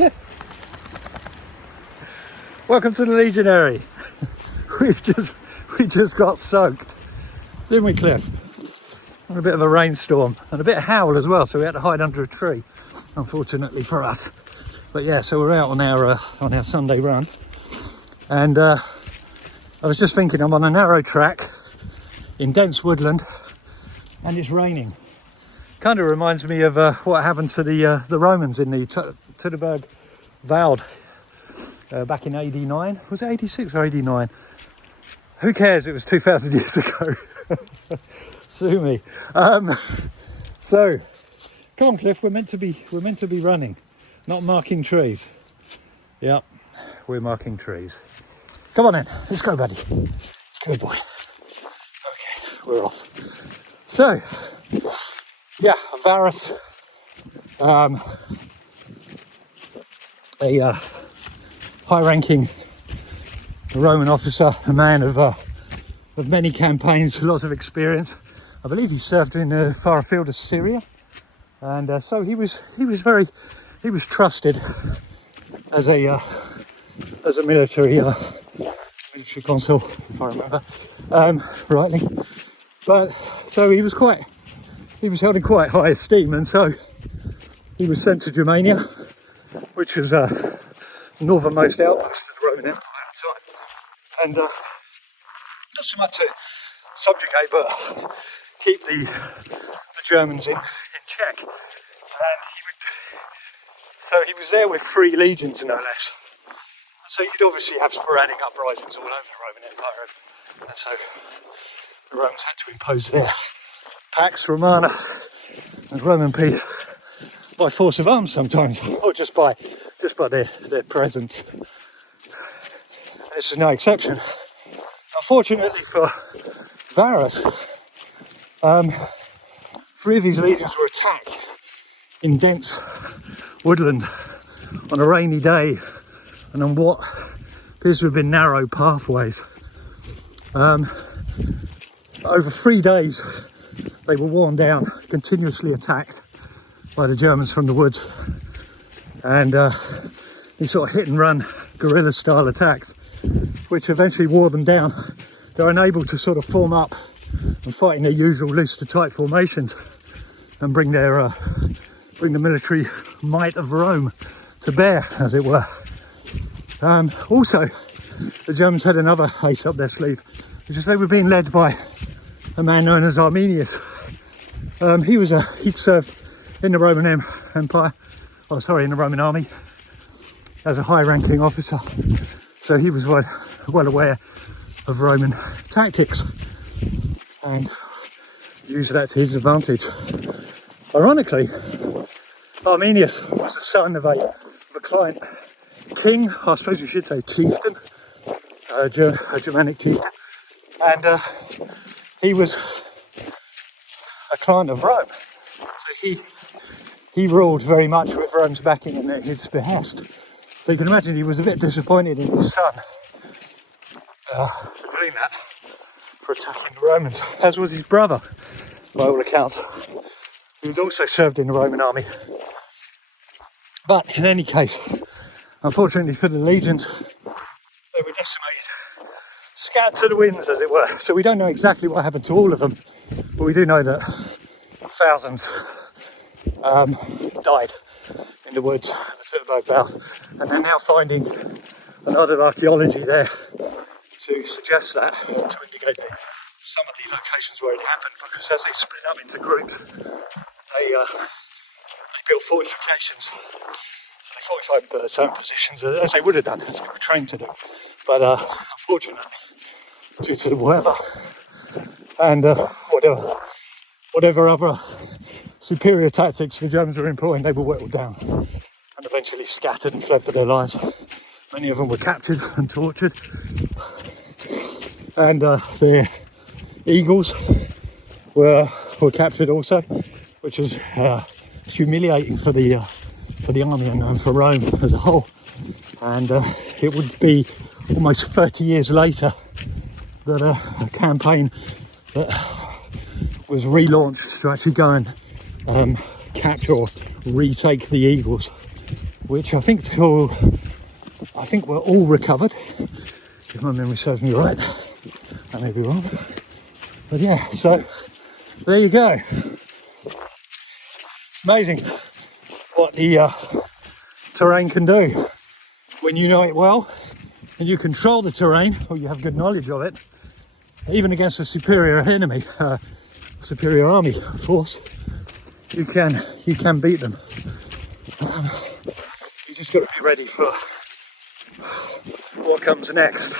Cliff. Welcome to the Legionary. we just got soaked, didn't we, Cliff? And a bit of a rainstorm and a bit of howl as well, so we had to hide under a tree, unfortunately for us. But yeah, so we're out on our Sunday run, and I was just thinking, I'm on a narrow track in dense woodland, and it's raining. Kind of reminds me of what happened to the Romans in the Teutoberg Forest back in 89. Was it 86 or 89? Who cares? It was 2,000 years ago. Sue me. So, come on, Cliff. We're meant to be running, not marking trees. Yep, we're marking trees. Come on in. Let's go, buddy. Good boy. Okay, we're off. So, yeah, Varus, a high-ranking Roman officer, a man of many campaigns, lots of experience. I believe he served in the far field of Syria, and so he was trusted as a military consul, if I remember rightly. But so he was held in quite high esteem, and so he was sent to Germania, which was the northernmost outpost of the Roman Empire at the time. And not so much to subjugate, but keep the Germans in check. And so he was there with 3 legions, no less. So you'd obviously have sporadic uprisings all over the Roman Empire, and so the Romans had to impose their Pax Romana and Roman peace by force of arms sometimes, or just by their presence. This is no exception. Unfortunately for Varus, 3 of his legions were attacked in dense woodland on a rainy day and on what appears to have been narrow pathways. Over 3 days they were worn down, continuously attacked by the Germans from the woods, and these sort of hit and run guerrilla style attacks, which eventually wore them down. They're unable to sort of form up and fight in their usual loose to tight formations and bring the military might of Rome to bear, as it were. Also, the Germans had another ace up their sleeve, which is they were being led by a man known as Arminius. He'd served in the Roman Empire, in the Roman army, as a high-ranking officer, so he was well aware of Roman tactics and used that to his advantage. Ironically, Arminius was the son of a client king, I suppose you should say chieftain, a Germanic chieftain, and he was a client of Rome, so he ruled very much with Rome's backing and at his behest. So you can imagine he was a bit disappointed in his son for doing that, for attacking the Romans, as was his brother, by all accounts, who was also served in the Roman army. But in any case, unfortunately for the legions, they were decimated, scattered to the winds, as it were. So we don't know exactly what happened to all of them, but we do know that thousands died in the woods at the Teutoberg Forest, and they're now finding a lot of archaeology there to suggest that, to indicate that some of the locations where it happened, because as they split up into groups, they built fortifications. So they fortified certain positions, as they would have done, as they were trained to do. But unfortunately, due to the weather and whatever other superior tactics the Germans were employing, they were whittled down and eventually scattered and fled for their lives. Many of them were captured and tortured, and their eagles were captured also, which was humiliating for the army and for Rome as a whole. And it would be almost 30 years later that a campaign that was relaunched to actually go and capture or retake the eagles which I think were all recovered, if my memory serves me right. I may be wrong, but yeah. So there you go. It's amazing what the terrain can do when you know it well and you control the terrain, or you have good knowledge of it, even against a superior enemy, superior army force. You can beat them. You just got to be ready for what comes next,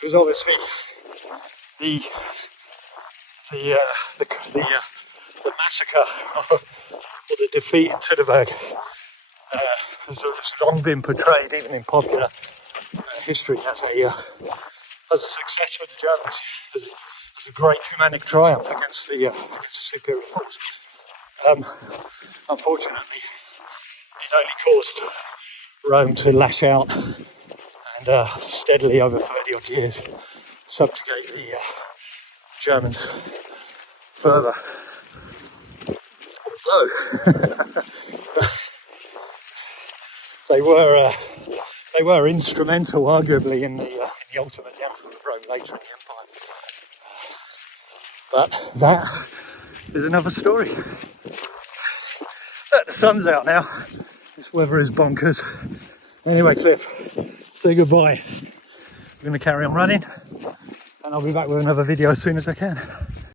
because obviously the massacre or the defeat in Teutoberg has long been portrayed, even in popular history, as a success for the Germans, as a great humanic triumph against the superior force. Unfortunately, it only caused Rome to lash out and steadily over 30 odd years subjugate the Germans further. Although they were instrumental, arguably, in the ultimate downfall of Rome later in the empire. But that is another story. But the sun's out now. This weather is bonkers. Anyway, Cliff, say goodbye. I'm going to carry on running, and I'll be back with another video as soon as I can.